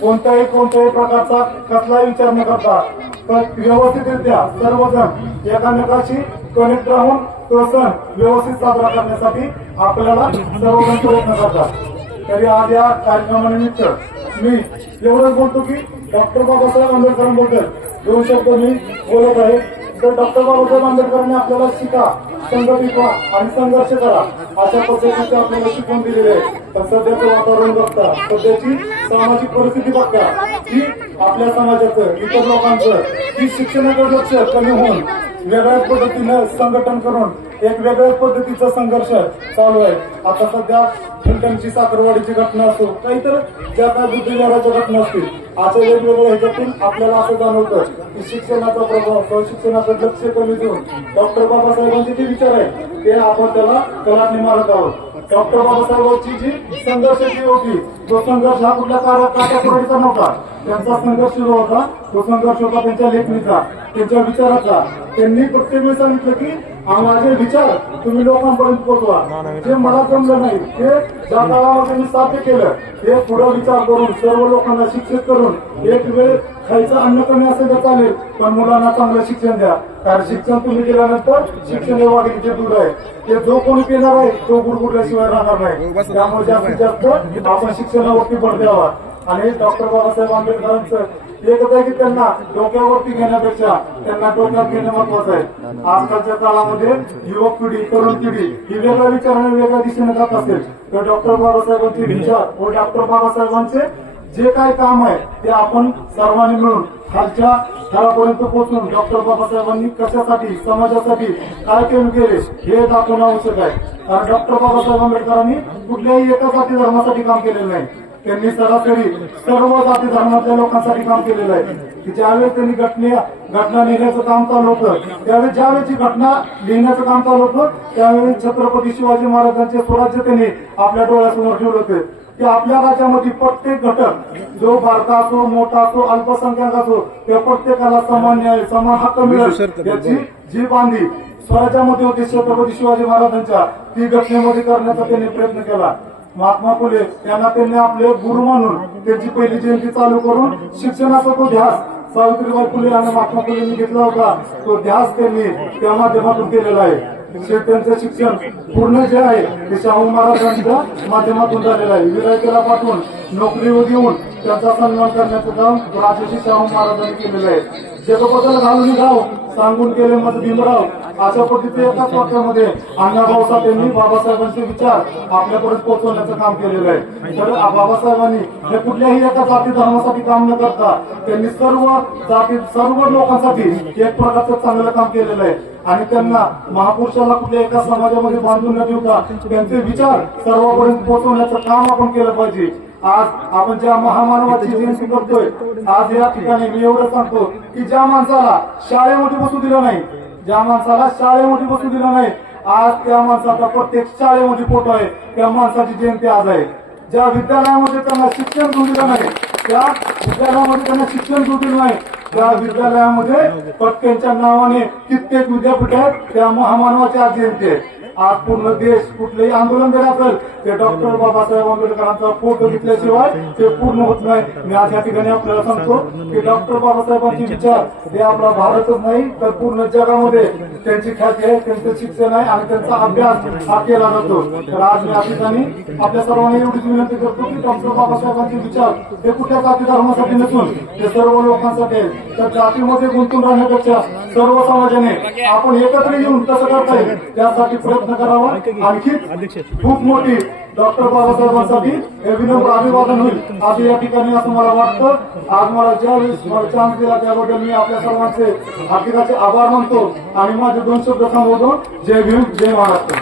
कोणत्याही प्रकारचा कसलाही विचार न करता व्यवस्थितरित्या सर्वजण एकमेकाशी कनेक्ट राहून तो सण व्यवस्थित साजरा करण्यासाठी आपल्याला सर्वजण प्रयत्न करतात। तरी आज या कार्यक्रमानिमित्त मी एवढंच बोलतो की डॉक्टर बाबासाहेब आंबेडकरांबद्दल 2 शब्द मी बोलत आहे। तर डॉक्टर बाबासाहेब आंबेडकरांनी आपल्याला शिका, संघटित व्हा आणि संघर्ष करा अशा पद्धतीचे आपल्याला शिकवून दिलेले आहे। तर सध्याचं वातावरण बघता, सध्याची सामाजिक परिस्थिती बघता की आपल्या समाजाचं, इतर लोकांचं की शिक्षणाकडे लक्ष कमी होऊन वेगळ्याच पद्धतीनं संघटन करून एक वेगळ्याच पद्धतीचा संघर्ष चालू आहे। आता सध्या फलटणची साखरवाडीची घटना असो, काहीतर ज्या काय बुद्धिविहाराच्या घटना असतील, अशा वेगवेगळ्या ह्याच्यातून आपल्याला असं जाणवतं की शिक्षणाचा प्रभाव, शिक्षणाचं लक्ष कमी देऊन डॉक्टर बाबासाहेबांचे जे विचार आहे ते आपण त्याला कलाटणी मारत आहोत। डॉक्टर बाबासाहेबांची जी संघर्षाची होती, तो संघर्ष हा कुठल्या काट्याकुरडीचा नव्हता। त्यांचा संघर्ष जो होता तो संघर्ष होता त्यांच्या लेखणीचा, त्यांच्या विचाराचा। त्यांनी प्रत्येक वेळी सांगितलं की माझे विचार तुम्ही लोकांपर्यंत पोहोचवा, जे मला जमलं नाही ते ज्या काळामध्ये मी साध्य केलं हे पुढे विचार करून सर्व लोकांना शिक्षित करून एक वेळ खायचं अन्न कमी असेल तर चालेल, पण मुलांना चांगलं शिक्षण द्या। कारण शिक्षण तुम्ही दिल्यानंतर शिक्षण हे वाघिणीचे दूध आहे, ते जो कोणी पिणार आहे तो गुरगुरल्याशिवाय राहणार नाही। त्यामुळे जास्तीत जास्त आपण शिक्षणावरती भर द्यावा। आणि डॉक्टर बाबासाहेब आंबेडकरांचं एकच आहे की त्यांना डोक्यावरती घेण्यापेक्षा त्यांना डोक्यात घेणं महत्वाचं आहे। आजकालच्या काळामध्ये युवक पिढी, तरुण पिढी ही वेगळ्या विचाराने वेगळ्या दिशेने जात असेल तर डॉक्टर बाबासाहेबांचे विचार व डॉक्टर बाबासाहेबांचे जे काही काम आहे ते आपण सर्वांनी मिळून खालच्या स्थळापर्यंत पोहोचून डॉक्टर बाबासाहेबांनी कशासाठी, समाजासाठी काय केले हे दाखवणं आवश्यक आहे। कारण डॉक्टर बाबासाहेब आंबेडकरांनी कुठल्याही एका जाती धर्मासाठी काम केलेलं नाही, त्यांनी सरासरी सर्व जाती धर्मातल्या लोकांसाठी काम केलेलं आहे। की ज्यावेळेस त्यांनी घटना लिहिण्याचं काम चालू होतं, त्यावेळेस ज्यावेळेची घटना लिहिण्याचं काम चालू होतं त्यावेळेस छत्रपती शिवाजी महाराजांचे स्वराज्य त्यांनी आपल्या डोळ्यासमोर ठेवलं होते की आपल्या राज्यामध्ये प्रत्येक घटक, जो बारका असो, मोठा असो, अल्पसंख्याक असो, त्या प्रत्येकाला समान न्याय, समान हक्क मिळेल याची जी बांधी स्वराज्यामध्ये होती छत्रपती शिवाजी महाराजांच्या, ती घटनेमध्ये करण्याचा त्यांनी प्रयत्न केला। महात्मा फुले यांना त्यांनी आपले गुरु मानून त्यांची पहिली जयंती चालू करून शिक्षणाचा तो ध्यास सावित्रीबाई फुले आणि महात्मा फुलेंनी घेतला होता, तो ध्यास त्यांनी त्या माध्यमातून केलेला आहे। त्यांचं शिक्षण पूर्ण जे आहे ते शाहू महाराजांच्या माध्यमातून झालेलं आहे। विरायतेला पाठवून नोकरी देऊन त्यांचा सन्मान करण्याचं काम राजर्षी शाहू महाराजांनी केलेलं आहे। जगबदल घालून गाव सांगून केले मत भीमराव, अशा पद्धतीने एकाच वाक्यामध्ये अण्णाभाऊ साठेंनी बाबासाहेबांचे विचार आपल्यापर्यंत पोहोचवण्याचं काम केलेलं आहे। तर बाबासाहेबांनी हे कुठल्याही एका जाती धर्मासाठी काम न करता त्यांनी सर्व जाती, सर्व लोकांसाठी एक प्रकारचं चांगलं काम केलेलं आहे। आणि त्यांना महापुरुषाला कुठल्या एका समाजामध्ये बांधून न ठेवता त्यांचे विचार सर्वांपर्यंत पोहोचवण्याचं काम आपण केलं पाहिजे। आज आपण ज्या महामानवाची जयंती करतोय, आज या ठिकाणी मी एवढं सांगतो की ज्या माणसाला शाळेमध्ये बसू दिलं नाही, ज्या माणसाला शाळेमध्ये बसू दिलं नाही, आज त्या माणसाचा प्रत्येक शाळेमध्ये फोटो आहे, त्या माणसाची जयंती आज आहे। ज्या विद्यालयामध्ये त्यांना शिक्षण घेऊ दिलं नाही, त्या विद्यालयामध्ये त्यांना शिक्षण घेऊ दिलं नाही, त्या विद्यालयामध्ये पटक्यांच्या नावाने कित्येक विद्यापीठ आहेत, त्या महामानवाची आज जयंती आहे। आज पूर्ण देश कुठलेही आंदोलन जरी असेल ते डॉक्टर बाबासाहेब आंबेडकरांचा फोटो घेतल्याशिवाय ते पूर्ण होत नाही। मी आज या ठिकाणी आपल्याला सांगतो की डॉक्टर बाबासाहेबांचे विचार हे आपला भारतच नाही तर पूर्ण जगामध्ये त्यांची ख्याती आहे, त्यांचं शिक्षण आहे आणि त्यांचा अभ्यास हा केला जातो। तर आज मी या ठिकाणी आपल्या सर्वांना एवढीच विनंती करतो की डॉक्टर बाबासाहेबांचे विचार हे कुठल्या जाती धर्मासाठी नसून ते सर्व लोकांसाठी आहे। तर जातीमध्ये गुंतून राहण्यापेक्षा सर्व समाजाने आपण एकत्र येऊन कसं करता येईल त्यासाठी प्रयत्न करावा। आणखी खूप मोठी डॉक्टर बाबासाहेबांसाठी हे विनम्र अभिवादन होईल आज या ठिकाणी असं मला वाटतं। आज मला ज्यावेळेस मला चान्स दिला त्याबद्दल मी आपल्या सर्वांचे हार्दिकाचे आभार मानतो आणि माझे 2 शब्द संबोधून जय भीम, जय महाराष्ट्र।